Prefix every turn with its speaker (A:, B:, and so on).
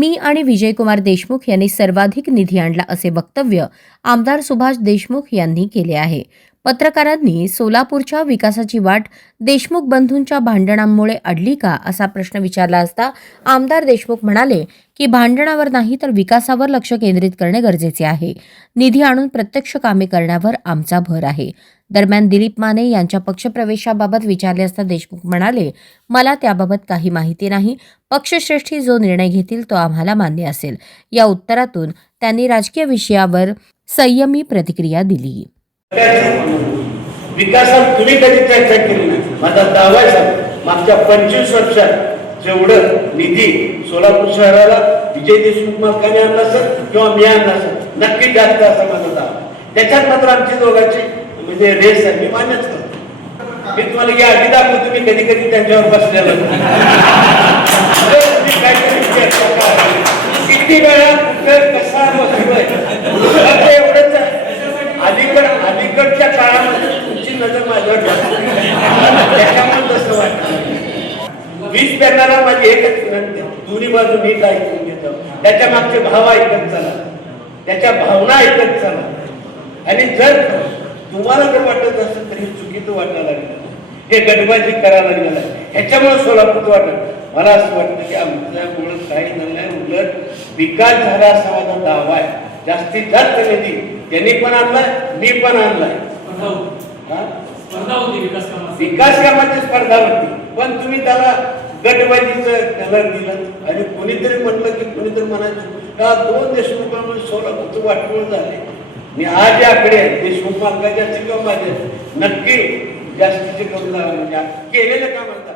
A: मी आणि विजयकुमार देशमुख यांनी सर्वाधिक निधी आणला असे वक्तव्य आमदार सुभाष देशमुख यांनी केले आहे. पत्रकारांनी सोलापूरच्या विकासाची वाट देशमुख बंधूंच्या भांडणांमुळे अडली का असा प्रश्न विचारला असता आमदार देशमुख म्हणाले की भांडणावर नाही तर विकासावर लक्ष केंद्रित करणे गरजेचे आहे. निधी आणून प्रत्यक्ष कामे करण्यावर आमचा भर आहे. दरम्यान दिलीप माने यांच्या पक्षप्रवेशाबाबत विचारले असता देशमुख म्हणाले मला त्याबाबत काही माहिती नाही. पक्षश्रेष्ठी जो निर्णय घेतील तो आम्हाला मान्य असेल. या उत्तरातून त्यांनी राजकीय विषयावर संयमी प्रतिक्रिया दिली.
B: विकासात तुम्ही कधी चर्चा केली नाही. माझा दावा आहे मागच्या पंचवीस वर्षात जेवढं निधी सोलापूर शहराला विजय देशमुख मालकाने आणला असेल किंवा मी आणला असेल नक्की जास्त असा माझा त्याच्यात मात्र आमची दोघांची म्हणजे रेस आहे मी मान्यच करतो. मी तुम्हाला या आधी दाखवतो तुम्ही कधी कधी त्यांच्यावर बसलेलं किती वेळा कुठं कसा एवढंच आहे. अलीकड अलीकडच्या काळामध्ये तुमची नजर माझ्यावर जास्त आहे. त्याच्यामुळे तसं वाटतं वीज पेरणारा माझी एकच विनंती. दोन्ही बाजू नीट ऐकून घेतो त्याच्या मागचे भाव ऐकत चला. त्याच्या भावना ऐकत चला. आणि जर तुम्हाला जर वाटत असेल तर हे चुकीचं वाटायला लागलं. हे गटबाजी करायला लागलेलं आहे ह्याच्यामुळे सोलापूर वाटत मला असं वाटतं की आमच्यामुळे काही झालं नाही उलट विकास झाला असा माझा दावा आहे. जास्तीत जास्त निधी त्यांनी पण आणलाय मी पण आणलाय.
C: विकास कामाची
B: स्पर्धा होती. पण तुम्ही त्याला गटबाजीचं कलर दिला आणि कोणीतरी म्हटलं की कोणीतरी म्हणायचं का दोन देशमुखांमध्ये सोलापूरचं वाटवून झाले? मी आज याकडे आकडे देशमुख मार्गाचे किंवा माझ्या नक्की जास्तीचे करून म्हणजे केलेलं काम आता